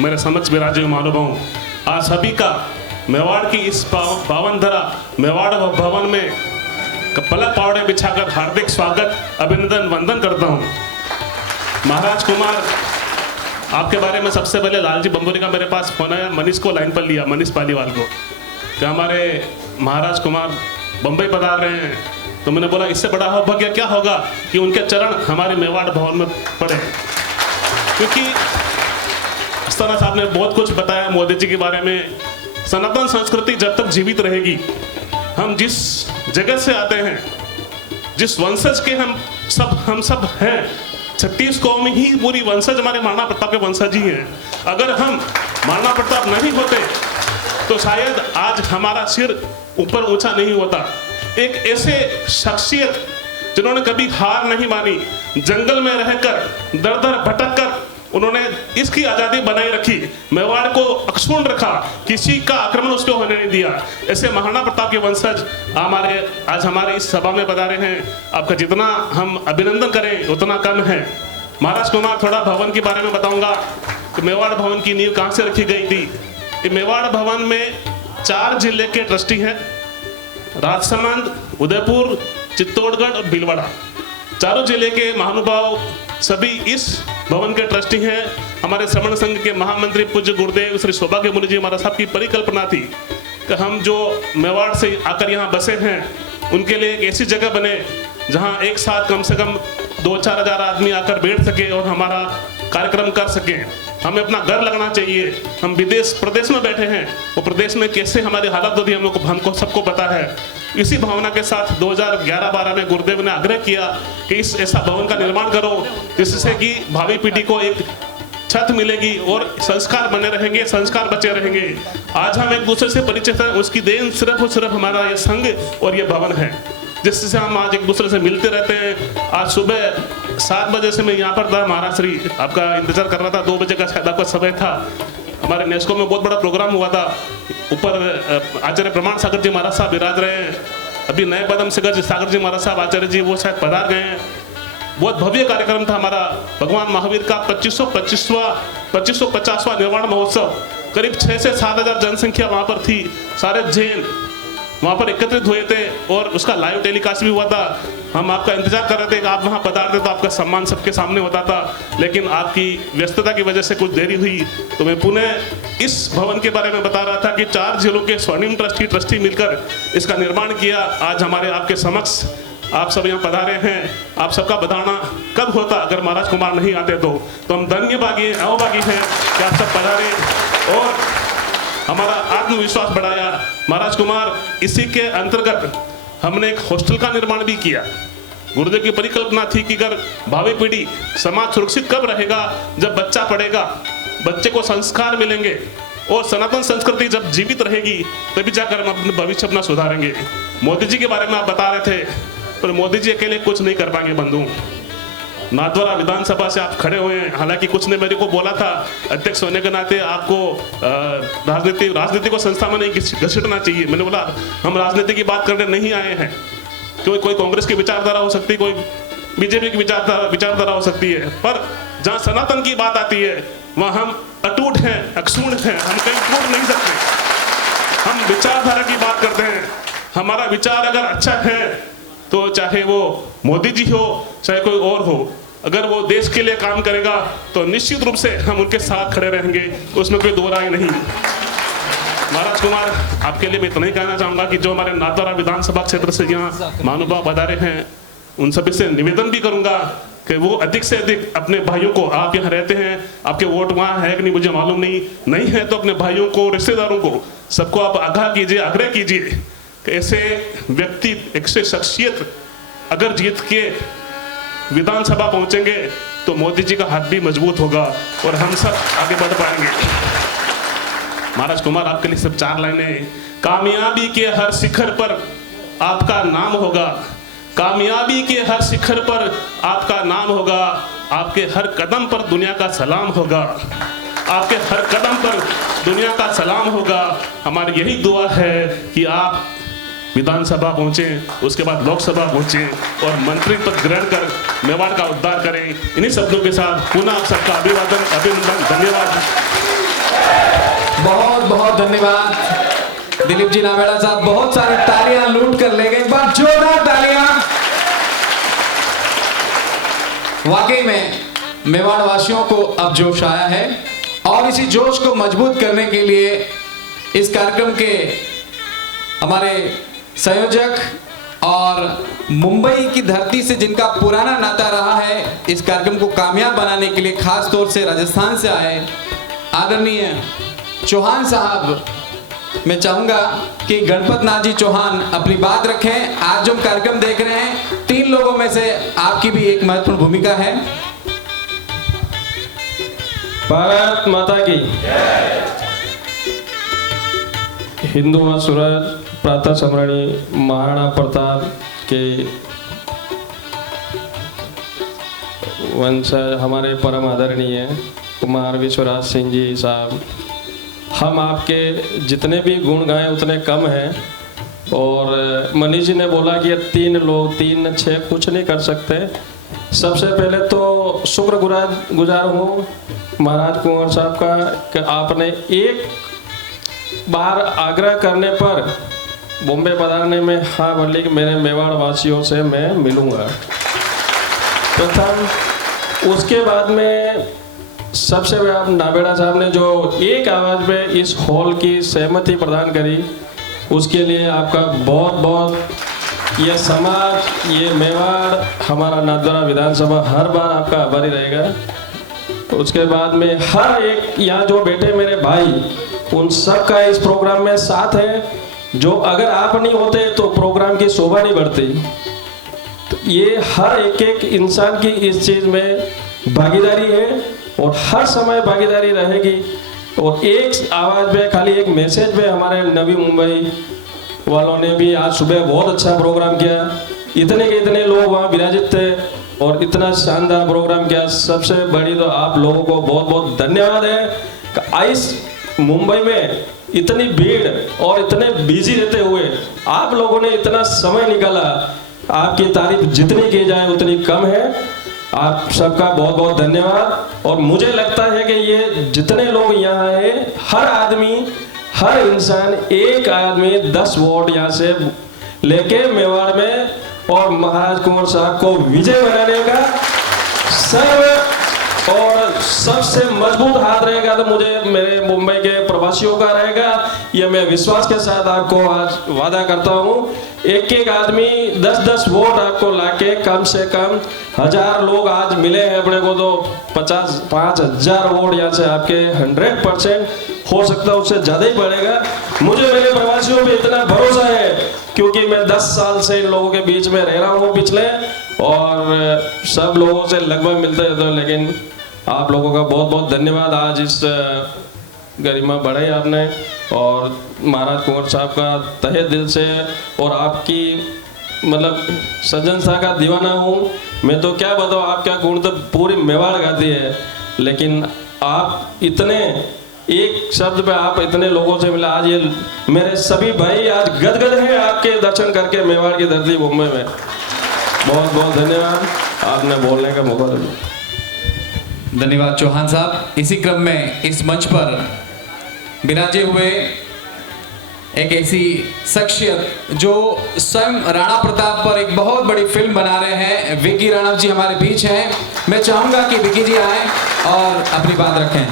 मेरे समक्ष विराजे हुए महानुभाव, आज सभी का मेवाड़ की इस पावन धरा मेवाड़ भवन में पलक पावड़े बिछाकर हार्दिक स्वागत, अभिनंदन, वंदन करता हूँ। महाराज कुमार, आपके बारे में सबसे पहले लालजी बंबोरी का मेरे पास फोन आया, मनीष को लाइन पर लिया, मनीष पालीवाल को, कि हमारे महाराज कुमार बम्बई पधार रहे हैं। तो मैंने बोला इससे बड़ा सौभाग्य क्या होगा कि उनके चरण हमारे मेवाड़ भवन में पड़े, क्योंकि अस्थाना साहब ने बहुत कुछ बताया मोदी जी के बारे में। सनातन संस्कृति जब तक जीवित रहेगी, हम जिस जगत से आते हैं, जिस वंशज के हम सब हैं, 36 कौम ही पूरी वंशज हमारे महाराणा प्रताप के वंशज ही हैं। अगर हम महाराणा प्रताप नहीं होते तो शायद आज हमारा सिर ऊपर ऊंचा नहीं होता। एक ऐसे शख्सियत जिन्होंने कभी हार नहीं मानी, जंगल में रहकर दर दर भटक कर उन्होंने इसकी आजादी बनाई रखी, मेवाड़ को अक्षुण्ण रखा, किसी का आक्रमण उस पर होने नहीं दिया। ऐसे महाराणा प्रताप के वंशज आज हमारे इस सभा में पधारे हैं। आपका जितना हम अभिनंदन करें उतना कम है। महाराज कुमार, थोड़ा भवन के बारे में बताऊंगा कि मेवाड़ भवन की नींव कहाँ से रखी गई थी। मेवाड़ भवन में 4 जिले के ट्रस्टी हैं, राजसमंद, उदयपुर, चित्तौड़गढ़ और भीलवाड़ा। चारों जिले के महानुभाव सभी इस भवन के ट्रस्टी हैं। हमारे श्रमण संघ के महामंत्री पूज्य गुरुदेव श्री सौभाग्य मुनि जी महाराज साहब की परिकल्पना थी कि हम जो मेवाड़ से आकर यहाँ बसे हैं उनके लिए एक ऐसी जगह बने जहाँ एक साथ कम से कम 2-4 हजार आदमी आकर बैठ सके और हमारा कार्यक्रम कर सके। हमें अपना घर लगना चाहिए। हम विदेश प्रदेश में बैठे हैं, वो प्रदेश में कैसे हमारी हालत होती है हमको सबको पता है। इसी भावना के साथ 2011-12 में गुरुदेव ने आग्रह किया कि इस ऐसा भवन का निर्माण करो जिससे कि भावी पीढ़ी को एक छत मिलेगी और संस्कार बने रहेंगे, संस्कार बचे रहेंगे। आज हम एक दूसरे से परिचित हैं, उसकी देन सिर्फ और सिर्फ हमारा ये संघ और ये भवन है, जिससे हम आज एक दूसरे से मिलते रहते हैं। आज सुबह 7 बजे से मैं यहाँ पर था, महाराज श्री आपका इंतजार कर रहा था, 2 बजे का शायद आपका समय था। हमारे नेस्को में बहुत बड़ा प्रोग्राम हुआ था, ऊपर आचार्य प्रमाण सागर जी महाराज साहब विराज रहे हैं, अभी नए पदम सागर जी महाराज साहब आचार्य जी वो शायद पधार गए हैं। बहुत भव्य कार्यक्रम था हमारा। भगवान महावीर का 2550वां निर्वाण महोत्सव, करीब 6 से 7 हजार जनसंख्या वहाँ पर थी। सारे जैन वहाँ पर एकत्रित हुए थे और उसका लाइव टेलीकास्ट भी हुआ था। हम आपका इंतजार कर रहे थे कि आप वहाँ पधारते तो आपका सम्मान सबके सामने होता था, लेकिन आपकी व्यस्तता की वजह से कुछ देरी हुई। तो मैं पुनः इस भवन के बारे में बता रहा था कि 4 जिलों के स्वर्णिम ट्रस्टी मिलकर इसका निर्माण किया। आज हमारे आपके समक्ष आप सब यहाँ पधारे हैं। आप सबका बधाना कब होता अगर महाराज कुमार नहीं आते तो हम धन्यभागी अहोभागी हैं कि आप सब पधारे और हमारा आत्मविश्वास बढ़ाया। महाराज कुमार, इसी के अंतर्गत हमने एक हॉस्टल का निर्माण भी किया। गुरुदेव की परिकल्पना थी कि अगर भावी पीढ़ी, समाज सुरक्षित कब रहेगा जब बच्चा पढ़ेगा, बच्चे को संस्कार मिलेंगे और सनातन संस्कृति जब जीवित रहेगी तभी जाकर हम अपने भविष्य अपना सुधारेंगे। मोदी जी के बारे में आप बता रहे थे, पर मोदी जी अकेले कुछ नहीं कर पाएंगे बंधु। नाथद्वारा विधानसभा से आप खड़े हुए हैं, हालांकि कुछ ने मेरे को बोला था अध्यक्ष होने के नाते आपको राजनीति को संस्था में नहीं घसीटना चाहिए। मैंने बोला हम राजनीति की बात करने नहीं आए हैं, क्योंकि कोई कांग्रेस की विचारधारा हो सकती है, कोई बीजेपी की विचारधारा हो सकती है, पर जहाँ सनातन की बात आती है वहाँ हम अटूट हैं, अक्षुण्ण हैं, हम कहीं टूट नहीं सकते। हम विचारधारा की बात करते हैं। हमारा विचार अगर अच्छा है तो चाहे वो मोदी जी हो चाहे कोई और हो, अगर वो देश के लिए काम करेगा तो निश्चित रूप से हम उनके साथ खड़े रहेंगे, उसमें कोई दो राय नहीं। महाराज कुमार, आपके लिए मैं इतना ही कहना चाहूंगा कि जो हमारे नाथद्वारा विधानसभा क्षेत्र से यहाँ महानुभाव पधारे हैं उन सभी से निवेदन भी करूंगा कि वो अधिक से अधिक अपने भाइयों को, आप यहाँ रहते हैं, आपके वोट वहाँ है कि नहीं मुझे मालूम नहीं है तो अपने भाइयों को, रिश्तेदारों को, सबको आप आगाह कीजिए, आग्रह कीजिए कि ऐसे व्यक्ति, ऐसे शख्सियत अगर जीत के विधानसभा पहुंचेंगे तो मोदी जी का हाथ भी मजबूत होगा और हम सब आगे बढ़ पाएंगे। महाराज कुमार, आपके लिए सिर्फ 4 लाइनें। कामयाबी के हर शिखर पर आपका नाम होगा, कामयाबी के हर शिखर पर आपका नाम होगा, आपके हर कदम पर दुनिया का सलाम होगा, आपके हर कदम पर दुनिया का सलाम होगा। हमारी यही दुआ है कि आप विधानसभा पहुंचे, उसके बाद लोकसभा पहुंचे और मंत्री पद ग्रहण कर मेवाड़ का उद्धार करें। इन्हीं शब्दों के साथ पुनः आप सबका अभिवादन, अभिनंदन, धन्यवाद। दिलीप जी नावेड़ा साहब बहुत सारी तालियां लूट कर ले गए, एक बार जोरदार तालियां। वाकई में मेवाड़ वासियों को अब जोश आया है और इसी जोश को मजबूत करने के लिए इस कार्यक्रम के हमारे संयोजक और मुंबई की धरती से जिनका पुराना नाता रहा है, इस कार्यक्रम को कामयाब बनाने के लिए खास तौर से राजस्थान से आए आदरणीय चौहान साहब, मैं चाहूंगा कि गणपत नाथ जी चौहान अपनी बात रखें। आज जो हम कार्यक्रम देख रहे हैं, 3 लोगों में से आपकी भी एक महत्वपूर्ण भूमिका है। भारत माता की हिंदू व सूरज प्रातः सम्राणी महाराणा प्रताप के वंशज हमारे परम आदरणीय कुमार विश्वराज सिंह जी साहब, हम आपके जितने भी गुण गाएं उतने कम हैं। और मनीष जी ने बोला कि ये 3 लोग 3 6 कुछ नहीं कर सकते। सबसे पहले तो शुक्र गुजार हूँ महाराज कुंवर साहब का कि आपने एक बार आग्रह करने पर बॉम्बे पधारने में हाँ बोली कि मेरे मेवाड़ वासियों से मैं मिलूँगा। प्रथम उसके बाद में सबसे आप नावेड़ा साहब ने जो एक आवाज़ में इस हॉल की सहमति प्रदान करी, उसके लिए आपका बहुत बहुत ये समाज, ये मेवाड़, हमारा नाथद्वारा विधानसभा हर बार आपका आभारी रहेगा। उसके बाद में हर एक यहाँ जो बैठे मेरे भाई, उन सब का इस प्रोग्राम में साथ है, जो अगर आप नहीं होते तो प्रोग्राम की शोभा नहीं बढ़ती। तो ये हर एक इंसान की इस चीज़ में भागीदारी है और हर समय भागीदारी रहेगी। और एक आवाज़ में खाली एक मैसेज में हमारे नवी मुंबई वालों ने भी आज सुबह बहुत अच्छा प्रोग्राम किया। इतने के इतने लोग वहाँ विराजित थे और इतना शानदार प्रोग्राम किया। सबसे बड़ी तो आप लोगों को बहुत बहुत धन्यवाद है। इस मुंबई में इतनी भीड़ और इतने बिजी रहते हुए आप लोगों ने इतना समय निकाला, आपकी तारीफ जितनी की जाए उतनी कम है। आप सबका बहुत बहुत धन्यवाद। और मुझे लगता है कि ये जितने लोग यहाँ हैं, हर आदमी, हर इंसान, एक आदमी 10 वोट यहाँ से लेके मेवाड़ में और महाराज कुंवर साहब को विजय बनाने का सर्व और सबसे मजबूत हाथ रहेगा तो मुझे मेरे मुंबई के प्रवासियों का रहेगा। ये मैं विश्वास के साथ आपको आज वादा करता हूँ। एक आदमी 10-10 वोट आपको लाके कम से कम 1000 लोग आज मिले हैं अपने को, तो 5,000 वोट यहाँ से आपके 100% हो सकता है, उससे ज़्यादा ही बढ़ेगा। मुझे मेरे प्रवासियों पे इतना भरोसा है क्योंकि मैं 10 साल से इन लोगों के बीच में रह रहा हूँ पिछले, और सब लोगों से लगभग मिलते रहते हैं। लेकिन आप लोगों का बहुत बहुत धन्यवाद। आज इस गरिमा बढ़ाई आपने, और महाराज कुंवर साहब का तहे दिल से, और आपकी मतलब सज्जनता का दीवाना हूँ मैं। तो क्या बताऊँ, आपका गुण तो पूरी मेवाड़ गाती है, लेकिन आप इतने एक शब्द पे आप इतने लोगों से मिला। आज ये मेरे सभी भाई आज गदगद हैं आपके दर्शन करके मेवाड़ की धरती मुंबई में। बहुत बहुत धन्यवाद, आपने बोलने का मौका दिया। धन्यवाद चौहान साहब। इसी क्रम में इस मंच पर विराजे हुए एक ऐसी शख्सियत जो स्वयं राणा प्रताप पर एक बहुत बड़ी फिल्म बना रहे हैं, विकी राणा जी हमारे बीच हैं। मैं चाहूंगा कि विकी जी आए और अपनी बात रखें।